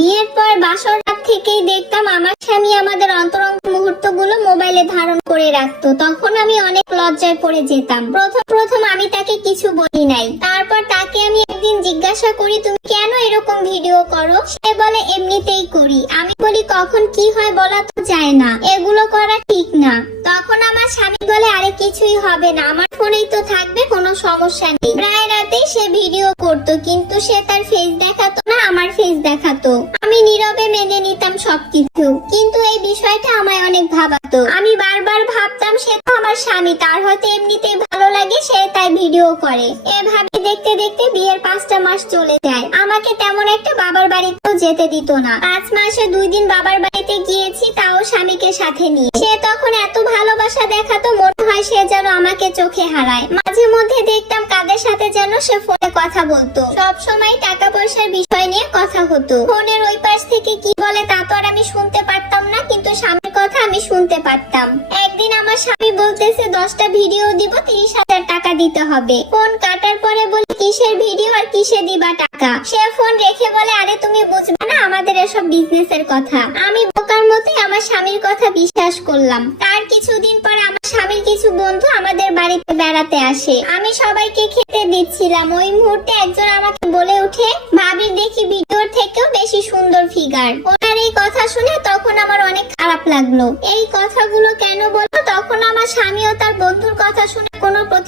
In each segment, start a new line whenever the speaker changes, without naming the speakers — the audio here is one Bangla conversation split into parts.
বিয়ের পর বাসর রাত থেকেই দেখতাম আমার স্বামী আমাদের অন্তরঙ্গ মুহূর্তগুলো মোবাইলে ধারণ করে রাখতো। তখন আমি অনেক লজ্জায় পড়ে যেতাম। প্রথম প্রথম আমি তাকে কিছু বলি নাই। তারপর তাকে আমি একদিন জিজ্ঞাসা করি, তুমি কেন এরকম ভিডিও করো? সে বলে, এমনিতেই করি। আমি বলি, কখন কি হয় বলা তো যায় না। এগুলো করা ঠিক না। তখন আমার স্বামী বলে, আরে, কিছুই হবে না। আমার ফোনেই তো থাকবে, কোনো সমস্যা নেই। প্রায় রাতেই সে ভিডিও করতো, কিন্তু সে তার ফেস দেখাতো না, আমার ফেস দেখাতো। নীরবে মেনে নিতাম সবকিছু। কিন্তু এই বিষয়টা আমায় অনেক ভাবাতো। আমি বারবার ভাবতাম সে তো আমার স্বামী, তার হয়তো এমনিতেই ভালো লাগে, সে তাই ভিডিও করে। এভাবে দেখতে দেখতে বিয়ের পাঁচটা মাস চলে যায়। আমাকে তেমন একটা বাবার বাড়িতেও যেতে দিত না। পাঁচ মাসে দুই দিন বাবার বাড়িতে গিয়েছি, তাও স্বামীকে সাথে নিয়ে। সে তখন এত ভালোবাসা দেখাতো মনে হয় সে যেন আমাকে চোখে হারায়। মাঝে মধ্যে দেখতাম কাদের সাথে যেন সে ফোনে কথা বলতো। সব সময় টাকা পয়সার বিষয় নিয়ে কথা হতো। ফোনের ওই পাশ থেকে কি বলে তা তো আর আমি শুনতে পারতাম না, কিন্তু স্বামীর কথা আমি শুনতে পারতাম। একদিন আমার স্বামী বলতেছে, দশটা ভিডিও দিব, তিরিশ হাজার টাকা দিতে হবে। ফোন কাটার পরে বলি, কিসের ভিডিও আর কিসে দিবা টাকা? সে ফোন রেখে বলে, আরে তুমি বুঝবে না আমাদের এসব বিজনেসের কথা। আমি মতোই আমার স্বামীর কথা বিশ্বাস করলাম। তার কিছুদিন পর আমার স্বামীর কিছু বন্ধু আমাদের বাড়িতে বেড়াতে আসে। আমি সবাইকে খেতে দিচ্ছিলাম। ওই মুহূর্তে একজন আমাকে বলে উঠে ভাবির দেখি ভিডিওর থেকেও বেশি সুন্দর ফিগার। ওনার এই কথা শুনে তখন আমার অনেক খারাপ লাগল। এই কথাগুলো কেন বলল? তখন আমার স্বামী ও তার বন্ধুর কথা শুনে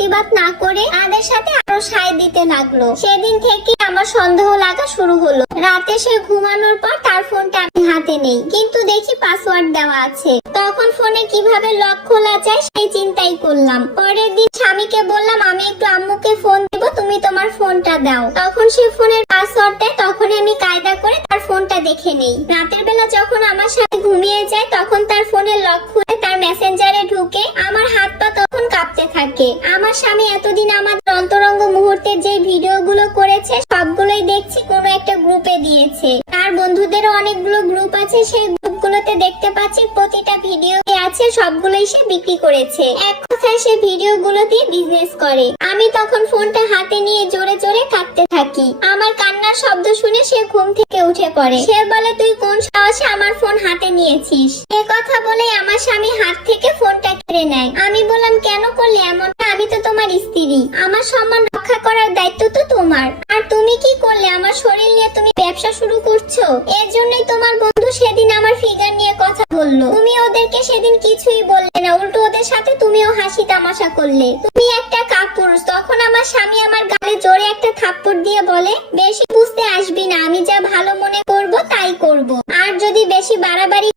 প্রতিবাদ না করে তাদের সাথে আরও সায় দিতে লাগল। সেদিন থেকে আমার সন্দেহ লাগা শুরু হলো। রাতে সে ঘুমানোর পর তার ফোনটা আমি হাতে নেই। কিন্তু দেখি পাসওয়ার্ড দেওয়া আছে। তখন ফোনে কীভাবে লক খোলা যায় সেই চিন্তাই করলাম। পরের দিন স্বামীকে বললাম, আমি একটু আম্মুকে ফোন দিব, তুমি তোমার ফোনটা দাও। তখন সে ফোনের পাসওয়ার্ড দেয় তখন আমি কায়দা করে তার ফোনটা দেখে নেই। রাতের বেলা যখন আমার সাথে ঘুমিয়ে যায়, তখন তার ফোনের লক খুলে তার মেসেঞ্জারে ঢুকে আমার হাত পা তখন কাঁপতে থাকে। আমার স্বামী এতদিন আমাদের অন্তরঙ্গ মুহূর্তের যে ভিডিওগুলো করেছে, সবগুলোই দেখছি, কোনো একটা গ্রুপে দিয়েছে। তার বন্ধুদেরও অনেকগুলো গ্রুপ আছে, সেই গ্রুপগুলোতে দেখতে পাচ্ছি প্রতিটা ভিডিও আছে, সবগুলোই সে বিক্রি করেছে। এক কথায় সে ভিডিওগুলো দিয়ে বিজনেস করে। আমি তখন ফোনটা হাতে নিয়ে জোরে জোরে কাঁদতে থাকি। আমার কান্নার শব্দ শুনে সে ঘুম থেকে উঠে পড়ে। সে বলে, তুই কোন সাহসে আমার ফোন হাতে নিয়েছিস? কথা বলে আমার স্বামী হাত থেকে ফোনটা কেড়ে নেয়। আমি বললাম, কেন করলে এমনটা? আমি তো তোমার স্ত্রী। আমার সম্মান রক্ষা করার দায়িত্ব তো তোমার। আর তুমি কি করলে? আমার শরীর নিয়ে তুমি ব্যবসা শুরু করছ। এর জন্যই তোমার বন্ধু সেদিন আমার ফিগার নিয়ে কথা বলল। তুমি ওদেরকে সেদিন কিছুই বললে না। উল্টো ওদের সাথে তুমিও হাসি তামাশা করলে। তুমি একটা কাপুরুষ। তখন আমার স্বামী আমার গালে জোরে একটা থাপ্পড় দিয়ে বলে, বেশি বুঝতে আসবি না। আমি যা ভালো মনে করব তাই করব। আর যদি বেশি বাড়াবাড়ি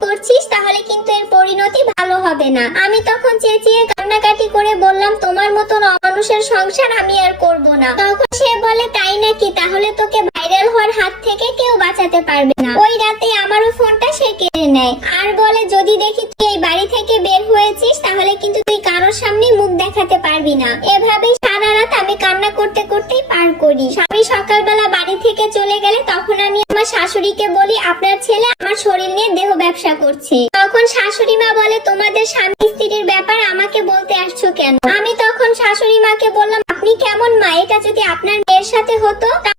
না। আমি তখন চেঁচিয়ে কান্নাকাটি করে বললাম, তোমার মতন অমানুষের সংসার আমি আর করব না। তখন সে বলে, তাই নাকি? তাহলে তোকে ভাইরাল হওয়ার হাত থেকে কেউ বাঁচাতে পারবে না। ওই রাতে আমারও ফোনটা সে কেড়ে নেয়। আর বলে, যদি দেখি তুই এই বাড়ি থেকে বের হয়েছিস, তাহলে কিন্তু তুই কারোর সামনে মুখ দেখাতে পারবি না। এভাবেই সারা রাত আমি কান্না করতে করতেই পার করি। স্বামী সকালবেলা বাড়ি থেকে চলে গেলে তখন আমি আমার শাশুড়িকে বলি, আপনার ছেলে আমার শরীর নিয়ে দেহ ব্যবসা করছে। তখন শাশুড়ি মা বলে, তোমাদের স্বামী স্ত্রীর ব্যাপার